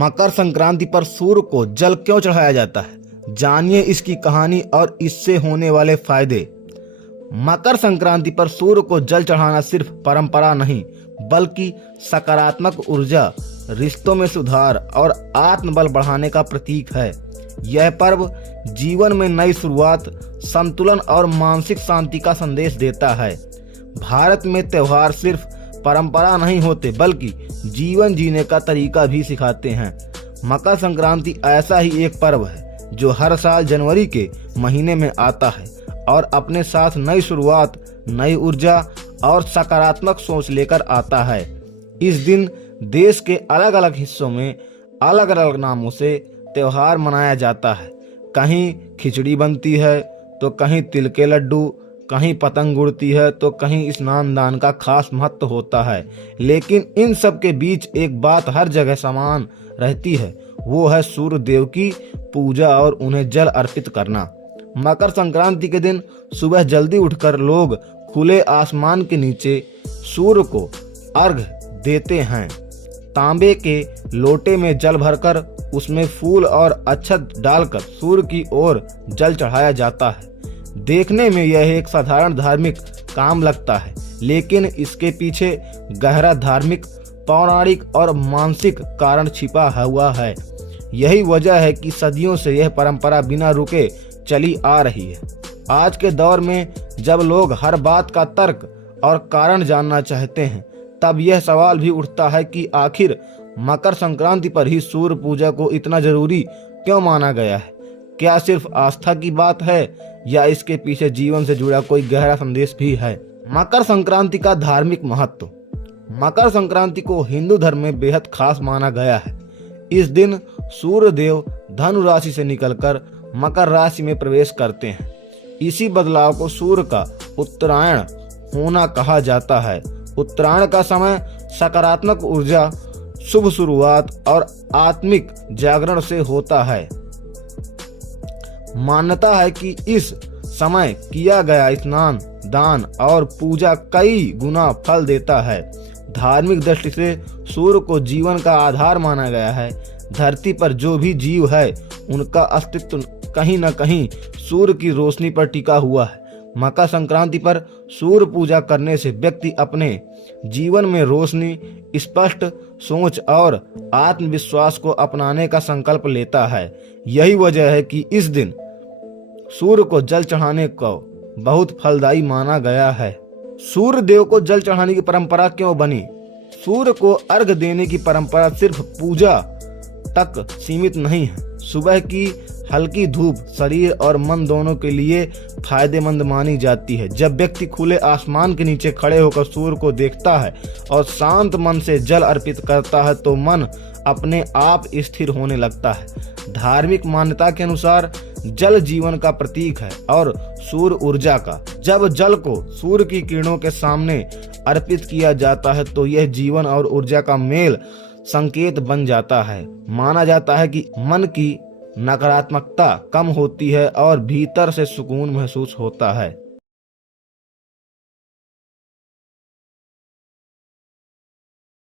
मकर संक्रांति पर सूर्य को जल क्यों चढ़ाया जाता है, जानिए इसकी कहानी और इससे होने वाले फायदे। मकर संक्रांति पर सूर्य को जल चढ़ाना सिर्फ परंपरा नहीं, बल्कि सकारात्मक ऊर्जा, रिश्तों में सुधार और आत्मबल बढ़ाने का प्रतीक है। यह पर्व जीवन में नई शुरुआत, संतुलन और मानसिक शांति का संदेश देता है। भारत में त्योहार सिर्फ परंपरा नहीं होते, बल्कि जीवन जीने का तरीका भी सिखाते हैं। मकर संक्रांति ऐसा ही एक पर्व है जो हर साल जनवरी के महीने में आता है और अपने साथ नई शुरुआत, नई ऊर्जा और सकारात्मक सोच लेकर आता है। इस दिन देश के अलग अलग हिस्सों में अलग अलग नामों से त्योहार मनाया जाता है। कहीं खिचड़ी बनती है तो कहीं तिल के लड्डू, कहीं पतंग उड़ती है तो कहीं स्नान दान का खास महत्व होता है। लेकिन इन सब के बीच एक बात हर जगह समान रहती है, वो है सूर्य देव की पूजा और उन्हें जल अर्पित करना। मकर संक्रांति के दिन सुबह जल्दी उठकर लोग खुले आसमान के नीचे सूर्य को अर्घ देते हैं। तांबे के लोटे में जल भरकर उसमें फूल और अक्षत डालकर सूर्य की ओर जल चढ़ाया जाता है। देखने में यह एक साधारण धार्मिक काम लगता है, लेकिन इसके पीछे गहरा धार्मिक, पौराणिक और मानसिक कारण छिपा हुआ है। यही वजह है कि सदियों से यह परंपरा बिना रुके चली आ रही है। आज के दौर में जब लोग हर बात का तर्क और कारण जानना चाहते हैं, तब यह सवाल भी उठता है कि आखिर मकर संक्रांति पर ही सूर्य पूजा को इतना जरूरी क्यों माना गया है। क्या सिर्फ आस्था की बात है या इसके पीछे जीवन से जुड़ा कोई गहरा संदेश भी है। मकर संक्रांति का धार्मिक महत्व। मकर संक्रांति को हिंदू धर्म में बेहद खास माना गया है। इस दिन सूर्य देव धनु राशि से निकलकर मकर राशि में प्रवेश करते हैं। इसी बदलाव को सूर्य का उत्तरायण होना कहा जाता है। उत्तरायण का समय सकारात्मक ऊर्जा, शुभ शुरुआत और आत्मिक जागरण से होता है। मान्यता है कि इस समय किया गया स्नान, दान और पूजा कई गुना फल देता है। धार्मिक दृष्टि से सूर्य को जीवन का आधार माना गया है। धरती पर जो भी जीव है, उनका अस्तित्व कहीं न कहीं सूर्य की रोशनी पर टिका हुआ है। मकर संक्रांति पर सूर्य पूजा करने से व्यक्ति अपने जीवन में रोशनी, स्पष्ट सोच और आत्मविश्वास को अपनाने का संकल्प लेता है। यही वजह है कि इस दिन सूर्य को जल चढ़ाने को बहुत फलदायी माना गया है। सूर्य देव को जल चढ़ाने की परंपरा क्यों बनी? सूर्य को अर्घ देने की परंपरा सिर्फ पूजा तक सीमित नहीं है। सुबह की हल्की धूप शरीर और मन दोनों के लिए फायदेमंद मानी जाती है। जब व्यक्ति खुले आसमान के नीचे खड़े होकर सूर्य को देखता है और शांत मन से जल अर्पित करता है, तो मन अपने आप स्थिर होने लगता है। धार्मिक मान्यता के अनुसार जल जीवन का प्रतीक है और सूर्य ऊर्जा का। जब जल को सूर्य की किरणों के सामने अर्पित किया जाता है, तो यह जीवन और ऊर्जा का मेल संकेत बन जाता है। माना जाता है कि मन की नकारात्मकता कम होती है और भीतर से सुकून महसूस होता है।